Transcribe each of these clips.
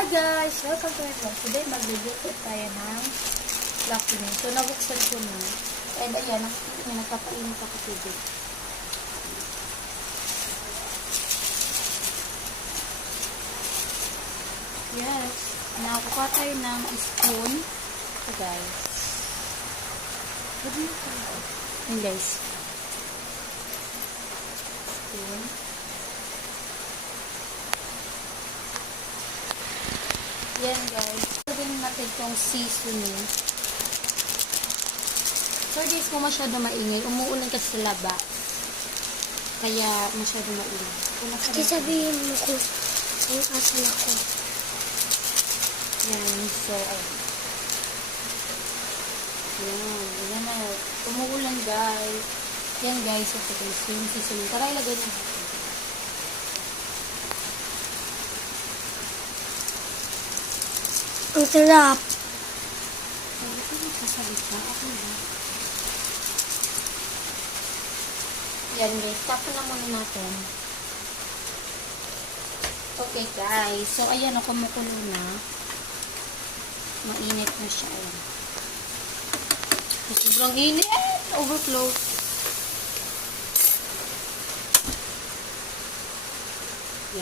Hi guys! Welcome to my vlog. Today magluluto tayo ng lakmi. So nabuksan ko na. And ayan, nakikita niyo, nagpapainit ako tubig. Yes. Nakakuha tayo ng spoon. So guys. Ayan guys. Spoon. Yan guys. Lagyan natin itong seasoning. So guys, kung masyado maingay, umuulan kasi sa laba. Kaya masyado maingay. Kasi sabihin mo ko, ang asal ako. Yan. So, ayun. Yan. Yan na. Umuulan guys. Yan guys. Ito guys. Yung seasoning. Tara ilagay na natin. Ang sarap. Ito yung kasalit na. Ako na. Yan guys. Tapon na muna natin. Okay guys. So, ayan o. Kumukulo na. Mainit na siya. Ayan. Sobrang init. Overflow.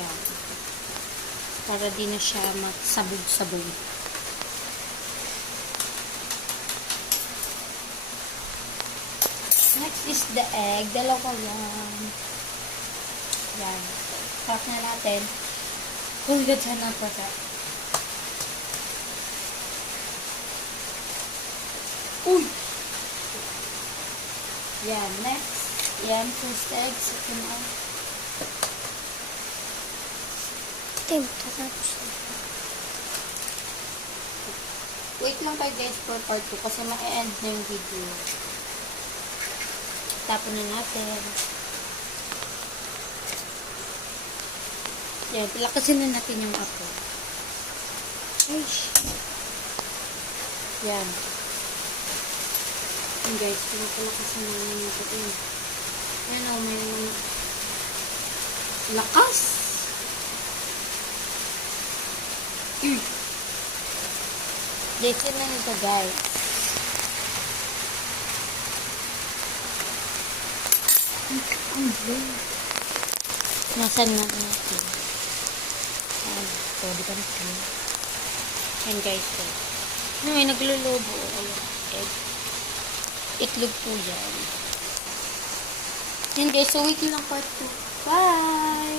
Yan. Para di na siya magsabog-sabog. Next is the egg. Dalawa yan. Yan. Tap na natin. Hulgat siya ng pata. Uy! Yan. Next. Yan. First egg. Second egg. Tim, tatapos na. Wait lang tayo guys for part 2 kasi ma-end na yung video. Tapon na natin. Yan. Pilakasin na natin yung apo. Aish. Yan. Yan guys. Pilakasin na natin yung yan o. May lakas. Listen na nito guys. Nasaan na natin? Ito, di ba natin? Yan guys. Ano, may naglulubo. Ayan. Egg. Itlog po yan. Yan guys. So wait lang part 2. Bye!